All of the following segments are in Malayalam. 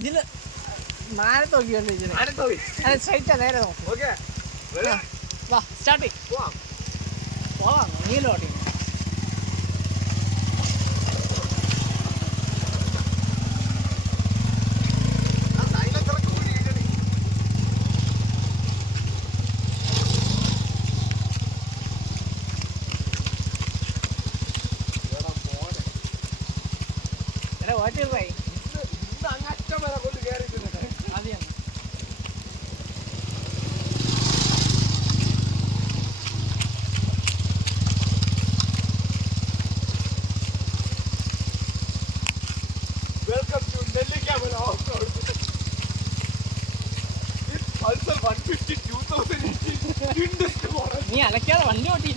ഇതിന് മാനത്ത് നോക്കിയുണ്ട് ഇതിന് സ്ട്രൈറ്റാ നേരെ നോക്കും. വാ സ്റ്റാർട്ട് പോവാം നീലോട്ടി. വാട്ടിയതായി അങ്ങറ്റം വരെ കൊണ്ട് കയറിയിട്ടുണ്ട്. അതെയാണ് welcome to Nellikkamala off road. Pulsar 150 2018 നീ അലക്കാതെ വണ്ടി ഓട്ടി.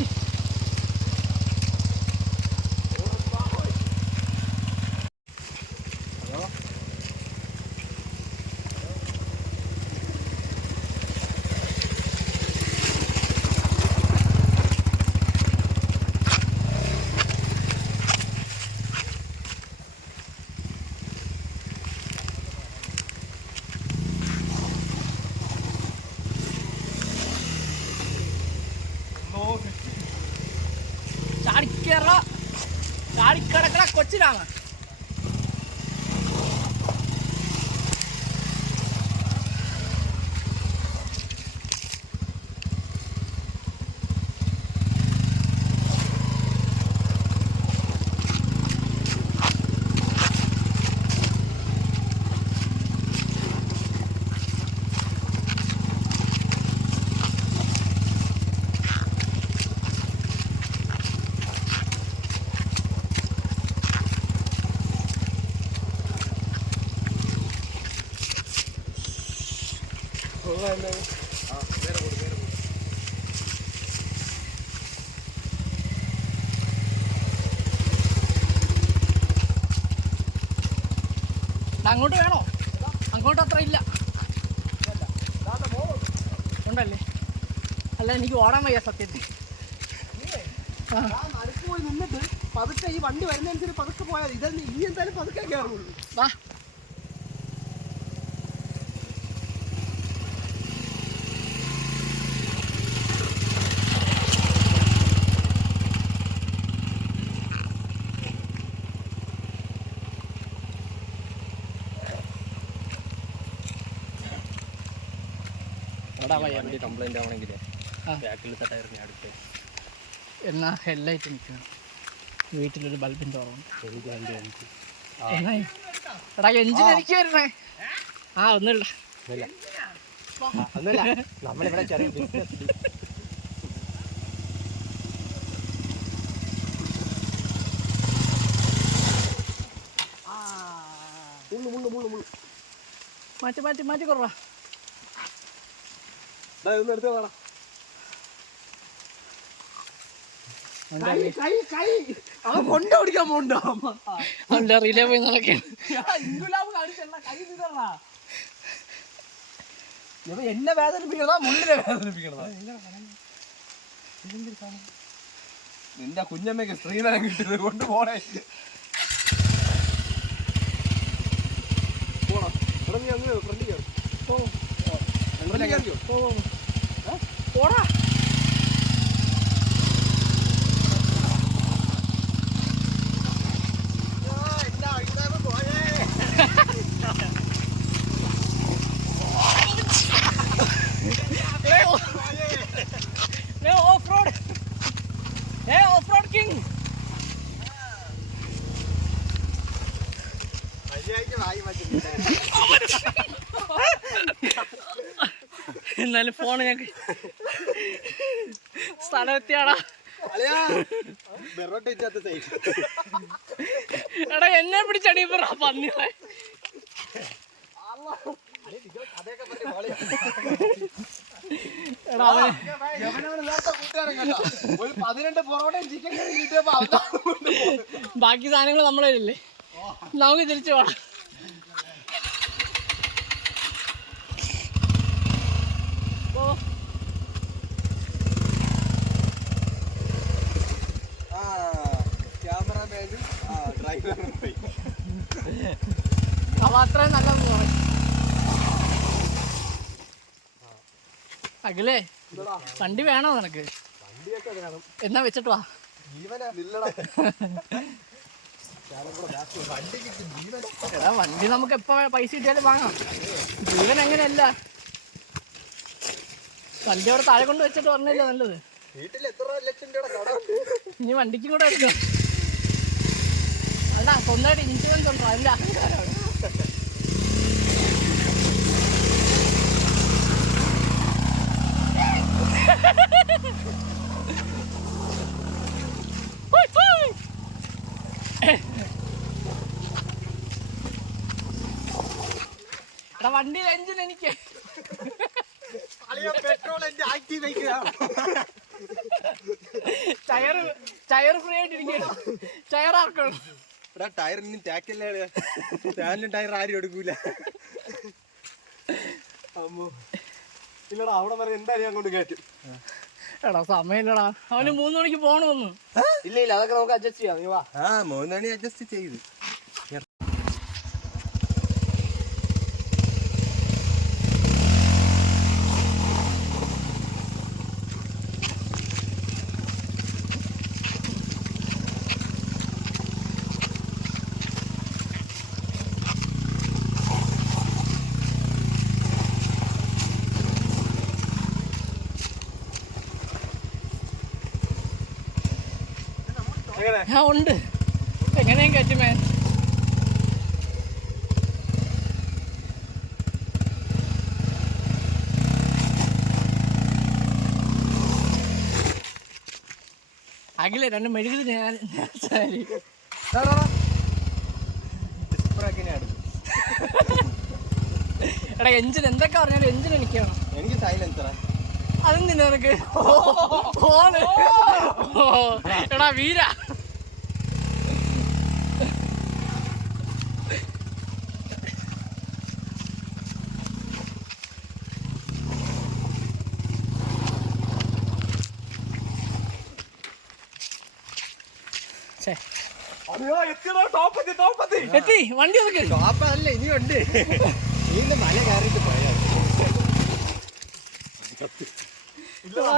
ചാടിക്കിടക്കട കൊച്ചിലാണ്. അങ്ങോട്ട് വേണോ? അങ്ങോട്ട് അത്ര ഇല്ല ഉണ്ടല്ലേ. അല്ല എനിക്ക് ഓടാൻ വയ്യ സത്യത്തിൽ. നടുക്ക് പോയി നിന്നിട്ട് പതുക്കെ ഈ വണ്ടി വരുന്നതനുസരിച്ച് പതുക്കെ പോയാൽ ഇതന്നെ ഇനി എന്തായാലും പതുക്കെ കയറുള്ളൂ. വാ വണ്ടി കംപ്ലൈന്റ് ആവണമെങ്കിൽ ബാക്കിലത്തെ ടയറിന് അടുത്ത് എന്നാ ഹെഡ്ലൈറ്റ് നിൽക്കണം. വീട്ടിലൊരു ബൾബിൻ്റെ ഓർമ്മ. എടാ എഞ്ചിൻ എനിക്ക് വരുന്നേ. ഒന്നുമില്ല നമ്മളിവിടെ ചെറിയ ബിസിനസ് മാറ്റി കുറവാ. എടുത്ത് വേണം കൊണ്ട ഓടിക്കാൻ പോണ്ടോ? റിലേ പോയി നടക്കാൻ എന്നെ വേദനിപ്പിക്കണതാ മുള്ളിനെ വേദനിപ്പിക്കണതാ. നിന്റെ കുഞ്ഞമ്മയ്ക്ക് സ്ത്രീധനം കിട്ടിയത് കൊണ്ട് പോണേ. നീ അങ്ങ് ഫ്രണ്ട് കയറി പോടാ. Off road king. എന്നാലും ഫോണ് ഞങ്ങൾക്ക് സ്ഥലമെത്തിയാടാ. എടാ എന്നെ പിടിച്ചടി പന്നികളെ. ബാക്കി സാധനങ്ങൾ നമ്മളെ ഇല്ലേ, നമുക്ക് തിരിച്ചു പോടാം. ക്യാമറമാനും ഡ്രൈവറും പോയി. അവ അത്രയും നല്ലതെന്ന് പറയും. അഖിലേ വണ്ടി വേണോ നിനക്ക്? വണ്ടിയൊക്കെ വേണം. എന്നാ വെച്ചിട്ട് വാ. ജീവനാ നില്ലടാ. എടാ വണ്ടി നമുക്ക് എപ്പോ പൈസ കിട്ടിയാലും വാങ്ങാം. ജീവൻ എങ്ങനെയല്ല, വണ്ടി അവിടെ താഴെ കൊണ്ട് വെച്ചിട്ട് പറഞ്ഞില്ല നല്ലത്. വീട്ടിൽ എത്ര ലക്ഷം രൂപ കട ഉണ്ട്? ഇനി വണ്ടിക്കും കൂടെ എടുക്കണം. അല്ല സ്വന്തമായിട്ട് ഇൻഷുറൻസ് ഉണ്ടോ? അതിന്റെ അഹങ്കാരമാണ്. എടാ വണ്ടിയിൽ എഞ്ചിൻ എനിക്ക് പെട്രോൾ എന്റെ ആക്റ്റീവ് ടയർ ഫ്രീ ആയിട്ട് ഇരിക്കണം. ടയർ ആക്കണം. എടാ ടയറിന് ടാക്കല്ലേ, സ്റ്റാൻഡിലും ടയർ ആരും എടുക്കൂല. അമ്മോ ഇല്ലടാ, അവിടെ വരെ എന്തായാലും ഞാൻ കൊണ്ട് കയറ്റും. എടാ സമയമില്ലടാ, അവന് 3 മണിക്ക് പോകണമെന്ന്. ഇല്ല ഇല്ല, അതൊക്കെ നമുക്ക് അഡ്ജസ്റ്റ് ചെയ്യാം. നീ വാ. 3 മണി അഡ്ജസ്റ്റ് ചെയ്ത്. ആ ഉണ്ട്, എങ്ങനെയും കയറ്റുമേ. അഖിലേ 2 മെഴുകിൽ ഞാൻ എടാ എഞ്ചിൻ എന്തൊക്കെ പറഞ്ഞാലും എഞ്ചിൻ എനിക്ക് വേണം. എനിക്ക് സൈലൻസറാ. അതും തന്നെ നിനക്ക്. എടാ വീര, എത്തി വണ്ടി ഒതുക്ക്. ടോപ്പല്ല ഇനിയുണ്ട്. നീ മല കയറിയിട്ട് പോയാ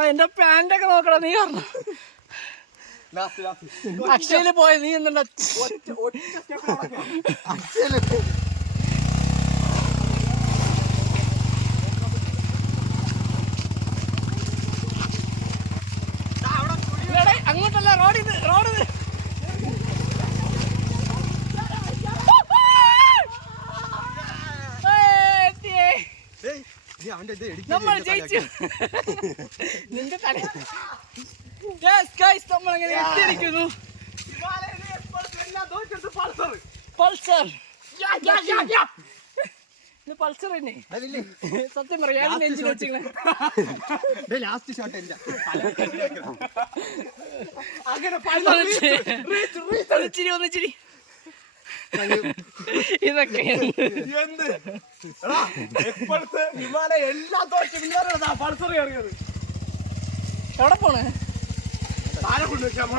എന്റെ പാൻറ്റൊക്കെ നോക്കടാ. നീ പറഞ്ഞു അക്ഷയില് പോയ നീ എന്തുണ്ട അങ്ങോട്ടല്ല, റോഡ് നമ്മൾ ജയിച്ചു. നിന്റെ തല നമ്മളങ്ങനെ എത്തിയിരിക്കുന്നു. പൾസർ പൾസർ തന്നെ സത്യം പറയാം. എഞ്ചിൻ വെച്ചിങ്ങനെ ലാസ്റ്റ് ഷോട്ട് എന്റെ ഒന്നിച്ചിരി ഇതൊക്കെ ഹിമാലയ എല്ലാ ദോഷം പൾസർ കയറിയത്. എവിടെ പോണ്?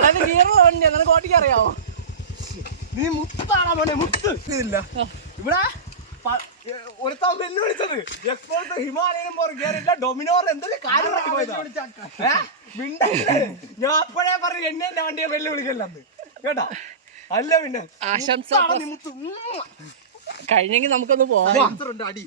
അത് ഗിയറുള്ള വണ്ടിയാ, നിനക്ക് ഓട്ടിക്ക് അറിയാവോ? നീ മുത്താണോ മോനെ? മുത്ത് ഇല്ല ഇവിടെ ഒരുത്താൻ വെല്ലുവിളിച്ചത്. എക്സ്പോർട്ട് ഹിമാലയനും കയറില്ല, ഡൊമിനോർ എന്തൊരു കാര്യം ഞാൻ അപ്പോഴേ പറഞ്ഞു എന്നെ എന്റെ വണ്ടിയെ വെല്ലുവിളിക്കല്ലെന്ന് കേട്ടാ. അല്ല പിന്നെ ആശംസ കഴിഞ്ഞെങ്കിൽ നമുക്കൊന്ന് പോവാം. അടി